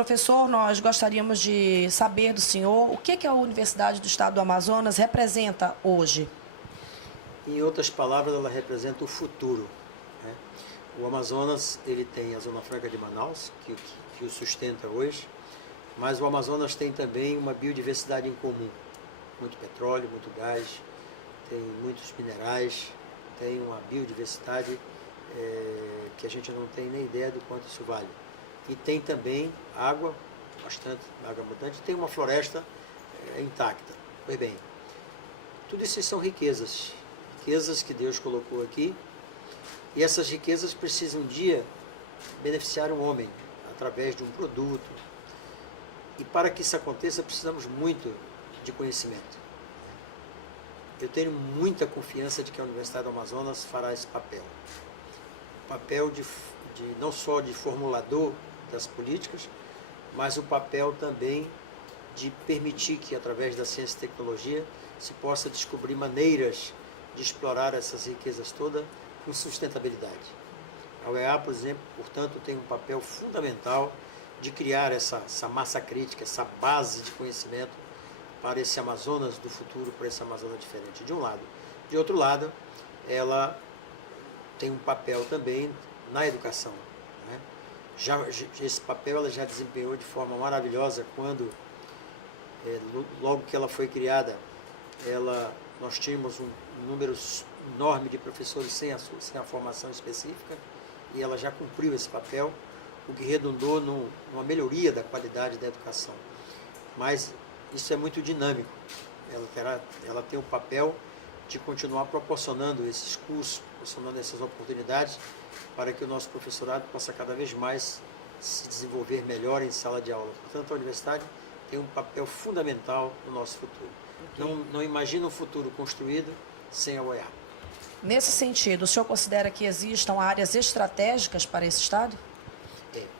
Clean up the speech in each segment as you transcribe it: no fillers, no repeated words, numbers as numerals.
Professor, nós gostaríamos de saber do senhor o que a Universidade do Estado do Amazonas representa hoje. Em outras palavras, ela representa o futuro, né? O Amazonas, ele tem a Zona Franca de Manaus, que o sustenta hoje, mas o Amazonas tem também uma biodiversidade em comum. Muito petróleo, muito gás, tem muitos minerais, tem uma biodiversidade que a gente não tem nem ideia do quanto isso vale. E tem também água, bastante água abundante, tem uma floresta intacta. Pois bem, tudo isso são riquezas que Deus colocou aqui, e essas riquezas precisam um dia beneficiar o homem através de um produto. E para que isso aconteça, precisamos muito de conhecimento. Eu tenho muita confiança de que a Universidade do Amazonas fará esse papel. Papel de não só de formulador das políticas, mas o papel também de permitir que, através da ciência e tecnologia, se possa descobrir maneiras de explorar essas riquezas todas com sustentabilidade. A UEA, por exemplo, portanto, tem um papel fundamental de criar essa massa crítica, essa base de conhecimento para esse Amazonas do futuro, para esse Amazonas diferente, de um lado. De outro lado, ela tem um papel também na educação, né? Esse papel ela já desempenhou de forma maravilhosa quando, logo que ela foi criada, nós tínhamos um número enorme de professores sem a formação específica, e ela já cumpriu esse papel, o que redundou numa melhoria da qualidade da educação. Mas isso é muito dinâmico. Ela tem o papel de continuar proporcionando esses cursos, proporcionando essas oportunidades para que o nosso professorado possa cada vez mais se desenvolver melhor em sala de aula. Portanto, a universidade tem um papel fundamental no nosso futuro. Okay. Não imagina um futuro construído sem a UEA. Nesse sentido, o senhor considera que existam áreas estratégicas para esse Estado?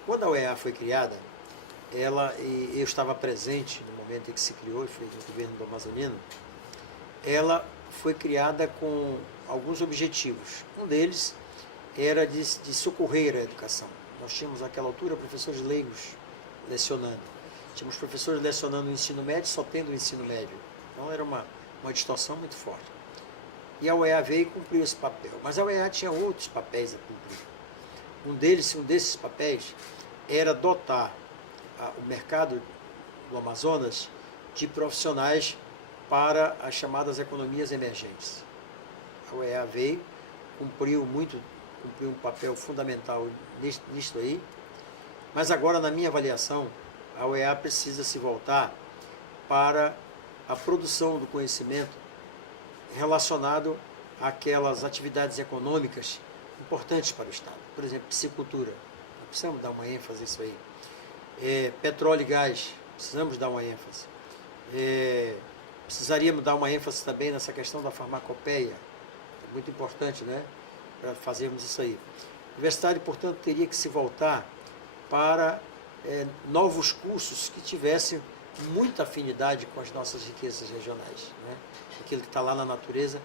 Quando a UEA foi criada, eu estava presente no momento em que se criou, foi no governo do Amazonino, ela foi criada com alguns objetivos. Um deles era de socorrer a educação. Nós tínhamos, naquela altura, professores leigos lecionando. Tínhamos professores lecionando o ensino médio, só tendo o ensino médio. Então era uma distorção muito forte. E a UEA veio e cumpriu esse papel. Mas a UEA tinha outros papéis a cumprir. Um desses papéis era dotar o mercado do Amazonas de profissionais para as chamadas economias emergentes. A UEA veio, cumpriu um papel fundamental nisto aí, mas agora, na minha avaliação, a UEA precisa se voltar para a produção do conhecimento relacionado àquelas atividades econômicas importantes para o Estado. Por exemplo, piscicultura. Nós precisamos dar uma ênfase nisso aí. Petróleo e gás, precisamos dar uma ênfase. Precisaríamos dar uma ênfase também nessa questão da farmacopeia. É muito importante, né, para fazermos isso aí. A universidade, portanto, teria que se voltar para novos cursos que tivessem muita afinidade com as nossas riquezas regionais, né? Aquilo que está lá na natureza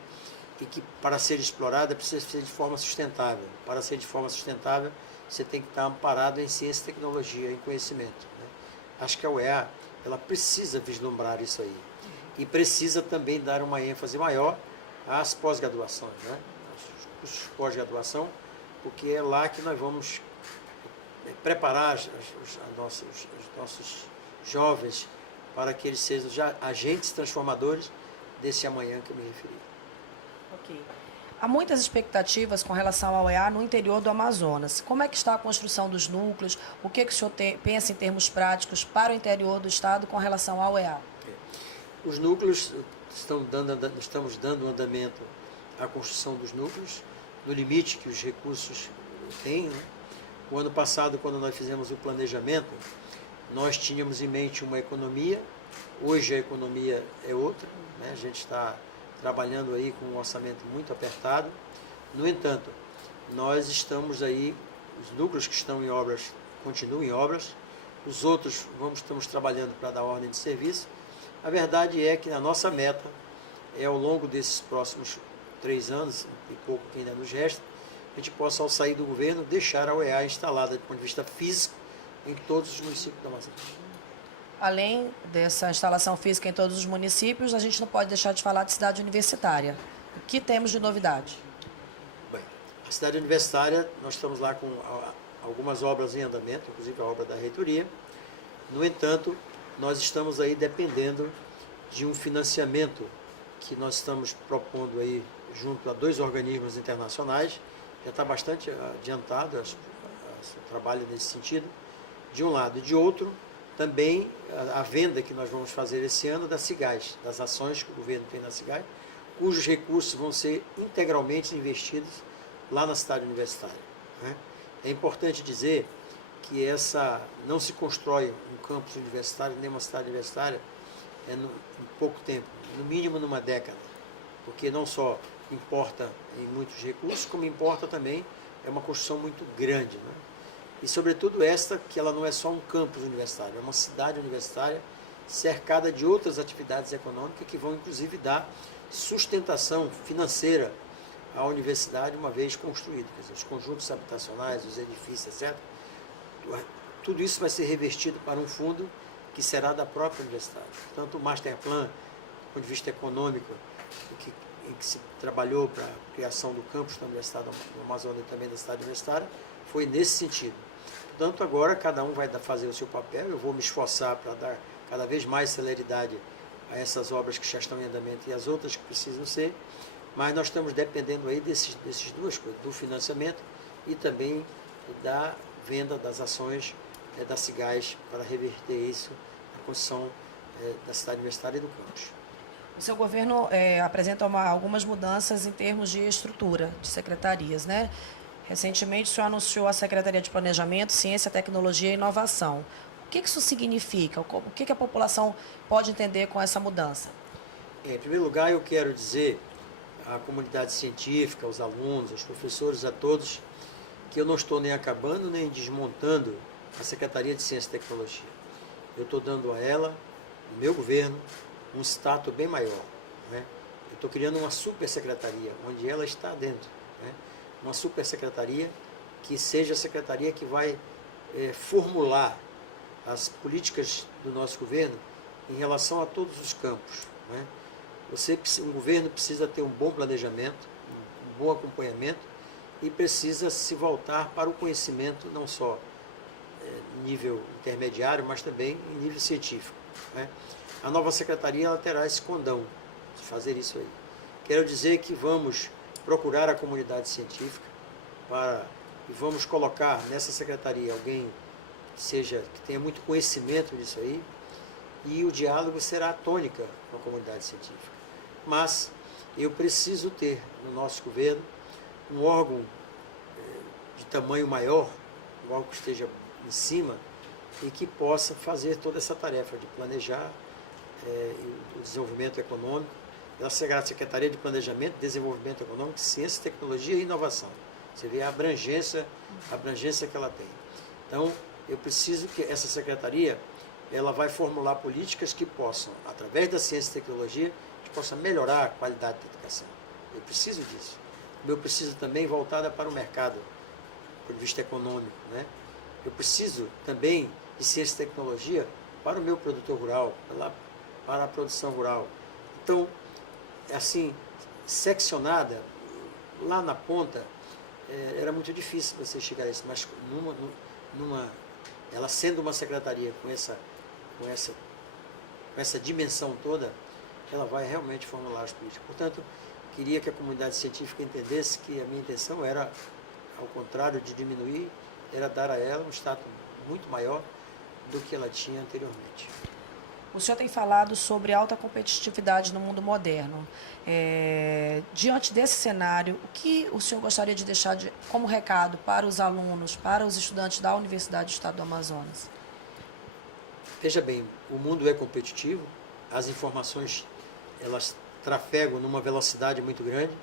e que, para ser explorada, precisa ser de forma sustentável. Para ser de forma sustentável, você tem que estar amparado em ciência e tecnologia, em conhecimento, né? Acho que a UEA, ela precisa vislumbrar isso aí. E precisa também dar uma ênfase maior às pós-graduações, né? Os cursos de pós-graduação, porque é lá que nós vamos preparar os nossos jovens para que eles sejam já agentes transformadores desse amanhã que eu me referi. Ok. Há muitas expectativas com relação ao UEA no interior do Amazonas. Como é que está a construção dos núcleos? O que o senhor pensa em termos práticos para o interior do Estado com relação ao UEA? Os núcleos, estamos dando andamento à construção dos núcleos, no limite que os recursos têm, né? O ano passado, quando nós fizemos o planejamento, nós tínhamos em mente uma economia. Hoje a economia é outra, né? A gente está trabalhando aí com um orçamento muito apertado. No entanto, nós estamos aí, os núcleos que estão em obras continuam em obras, os outros estamos trabalhando para dar ordem de serviço. A verdade é que a nossa meta é, ao longo desses próximos 3 anos, e pouco que ainda nos resta, a gente possa, ao sair do governo, deixar a UEA instalada do ponto de vista físico em todos os municípios do Amazonas. Além dessa instalação física em todos os municípios, a gente não pode deixar de falar de cidade universitária. O que temos de novidade? Bem, a cidade universitária, nós estamos lá com algumas obras em andamento, inclusive a obra da reitoria. No entanto, nós estamos aí dependendo de um financiamento que nós estamos propondo aí junto a 2 organismos internacionais. Já está bastante adiantado o trabalho nesse sentido, de um lado. E de outro, também a venda que nós vamos fazer esse ano da Cigás, das ações que o governo tem na Cigás, cujos recursos vão ser integralmente investidos lá na cidade universitária, né? É importante dizer que não se constrói um campus universitário, nem uma cidade universitária, em pouco tempo, no mínimo numa década, porque não só importa em muitos recursos, como importa também, é uma construção muito grande, né? E sobretudo esta, que ela não é só um campus universitário, é uma cidade universitária cercada de outras atividades econômicas que vão inclusive dar sustentação financeira à universidade uma vez construída. Quer dizer, os conjuntos habitacionais, os edifícios, etc. Tudo isso vai ser revestido para um fundo que será da própria universidade. Tanto o Master Plan, do ponto de vista econômico, em que se trabalhou para a criação do campus da Universidade do Amazonas e também da cidade universitária, foi nesse sentido. Portanto, agora cada um vai fazer o seu papel, eu vou me esforçar para dar cada vez mais celeridade a essas obras que já estão em andamento e as outras que precisam ser, mas nós estamos dependendo aí desses duas coisas, do financiamento e também da venda das ações da Cigás para reverter isso na construção da cidade universitária e do campus. O seu governo apresenta algumas mudanças em termos de estrutura de secretarias, né? Recentemente, o senhor anunciou a Secretaria de Planejamento, Ciência, Tecnologia e Inovação. O que isso significa? O que a população pode entender com essa mudança? Em primeiro lugar, eu quero dizer à comunidade científica, aos alunos, aos professores, a todos, que eu não estou nem acabando nem desmontando a Secretaria de Ciência e Tecnologia. Eu estou dando a ela, no meu governo, um status bem maior, né? Eu estou criando uma supersecretaria, onde ela está dentro, né? Uma supersecretaria que seja a secretaria que vai formular as políticas do nosso governo em relação a todos os campos, né? Um governo precisa ter um bom planejamento, um bom acompanhamento e precisa se voltar para o conhecimento não só em nível intermediário, mas também em nível científico, né? A nova secretaria ela terá esse condão de fazer isso aí. Quero dizer que vamos procurar a comunidade científica e vamos colocar nessa secretaria alguém que tenha muito conhecimento disso aí, e o diálogo será a tônica com a comunidade científica. Mas eu preciso ter no nosso governo um órgão de tamanho maior, um órgão que esteja em cima e que possa fazer toda essa tarefa de planejar o desenvolvimento econômico. Ela será a Secretaria de Planejamento, Desenvolvimento Econômico, Ciência, Tecnologia e Inovação. Você vê a abrangência que ela tem. Então, eu preciso que essa secretaria ela vai formular políticas que possam, através da ciência e tecnologia, que possa melhorar a qualidade da educação. Eu preciso disso. Eu preciso também voltada para o mercado, do ponto de vista econômico, né? Eu preciso também de ciência e tecnologia para o meu produtor rural, para a produção rural. Então, assim, seccionada, lá na ponta, era muito difícil você chegar a isso, mas ela sendo uma secretaria com essa dimensão toda, ela vai realmente formular as políticas. Portanto, queria que a comunidade científica entendesse que a minha intenção era, ao contrário de diminuir, era dar a ela um status muito maior do que ela tinha anteriormente. O senhor tem falado sobre alta competitividade no mundo moderno. Diante desse cenário, o que o senhor gostaria de deixar como recado para os alunos, para os estudantes da Universidade do Estado do Amazonas? Veja bem, o mundo é competitivo, as informações elas trafegam numa velocidade muito grande,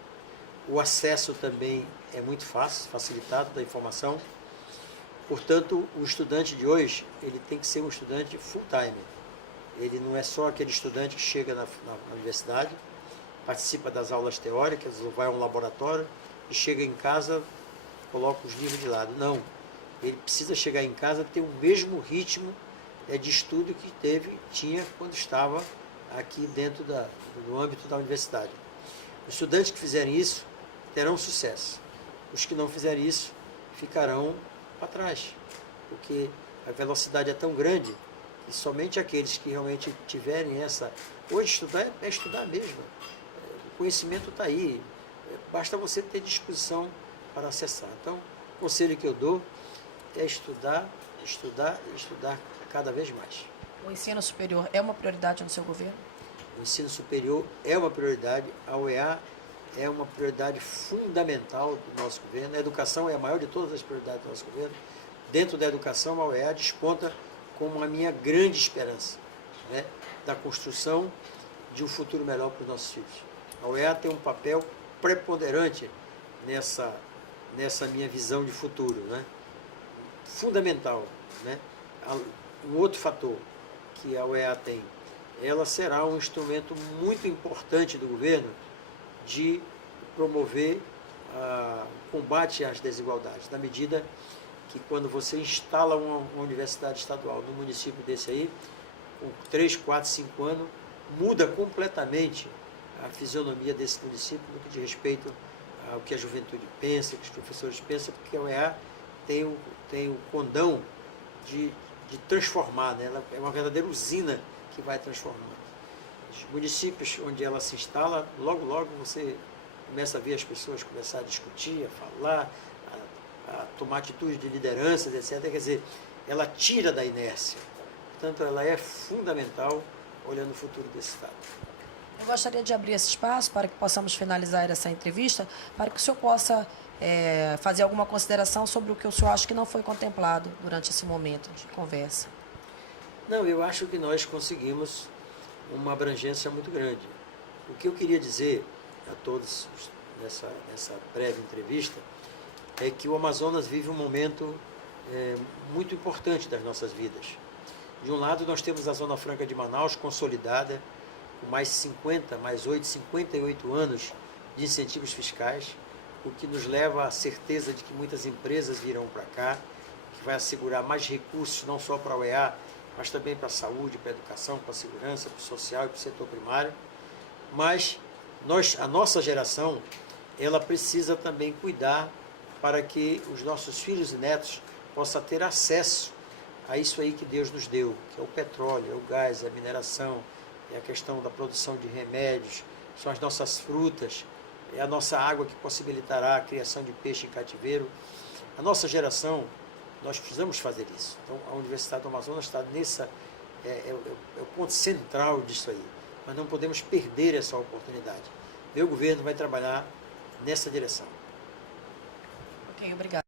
o acesso também é muito fácil, facilitado da informação. Portanto, o estudante de hoje ele tem que ser um estudante full-time. Ele não é só aquele estudante que chega na universidade, participa das aulas teóricas, ou vai a um laboratório e chega em casa, coloca os livros de lado. Não. ele precisa chegar em casa ter o mesmo ritmo de estudo que tinha quando estava aqui dentro do âmbito da universidade. Os estudantes que fizerem isso terão sucesso. Os que não fizerem isso ficarão para trás, porque a velocidade é tão grande que somente aqueles que realmente tiverem essa... Hoje estudar é estudar mesmo. O conhecimento está aí. Basta você ter disposição para acessar. Então, o conselho que eu dou é estudar, estudar e estudar cada vez mais. O ensino superior é uma prioridade no seu governo? O ensino superior é uma prioridade, a UEA é uma prioridade fundamental do nosso governo. A educação é a maior de todas as prioridades do nosso governo. Dentro da educação, a UEA desponta como a minha grande esperança, né, da construção de um futuro melhor para os nossos filhos. A UEA tem um papel preponderante nessa minha visão de futuro, né, fundamental, né. Um outro fator que a UEA tem, ela será um instrumento muito importante do governo de promover o combate às desigualdades, na medida que quando você instala uma universidade estadual no município desse aí, com 3, 4, 5 anos, muda completamente a fisionomia desse município no que diz respeito ao que a juventude pensa, o que os professores pensam, porque a UEA tem o condão de transformar, né? Ela é uma verdadeira usina que vai transformando. Os municípios onde ela se instala, logo, logo você começa a ver as pessoas começar a discutir, a falar, a tomar atitude de lideranças, etc. Quer dizer, ela tira da inércia. Portanto, ela é fundamental olhando o futuro desse Estado. Eu gostaria de abrir esse espaço para que possamos finalizar essa entrevista, para que o senhor possa fazer alguma consideração sobre o que o senhor acha que não foi contemplado durante esse momento de conversa. Não, eu acho que nós conseguimos uma abrangência muito grande. O que eu queria dizer a todos nessa breve entrevista é que o Amazonas vive um momento muito importante das nossas vidas. De um lado, nós temos a Zona Franca de Manaus consolidada, com mais 58 anos de incentivos fiscais, o que nos leva à certeza de que muitas empresas virão para cá, que vai assegurar mais recursos, não só para a UEA, mas também para a saúde, para a educação, para a segurança, para o social e para o setor primário. Mas a nossa geração, ela precisa também cuidar para que os nossos filhos e netos possam ter acesso a isso aí que Deus nos deu, que é o petróleo, é o gás, é a mineração, é a questão da produção de remédios, são as nossas frutas, é a nossa água que possibilitará a criação de peixe em cativeiro. A nossa geração, nós precisamos fazer isso. Então, a Universidade do Amazonas está é o ponto central disso aí. Mas não podemos perder essa oportunidade. Meu governo vai trabalhar nessa direção. Ok, obrigado.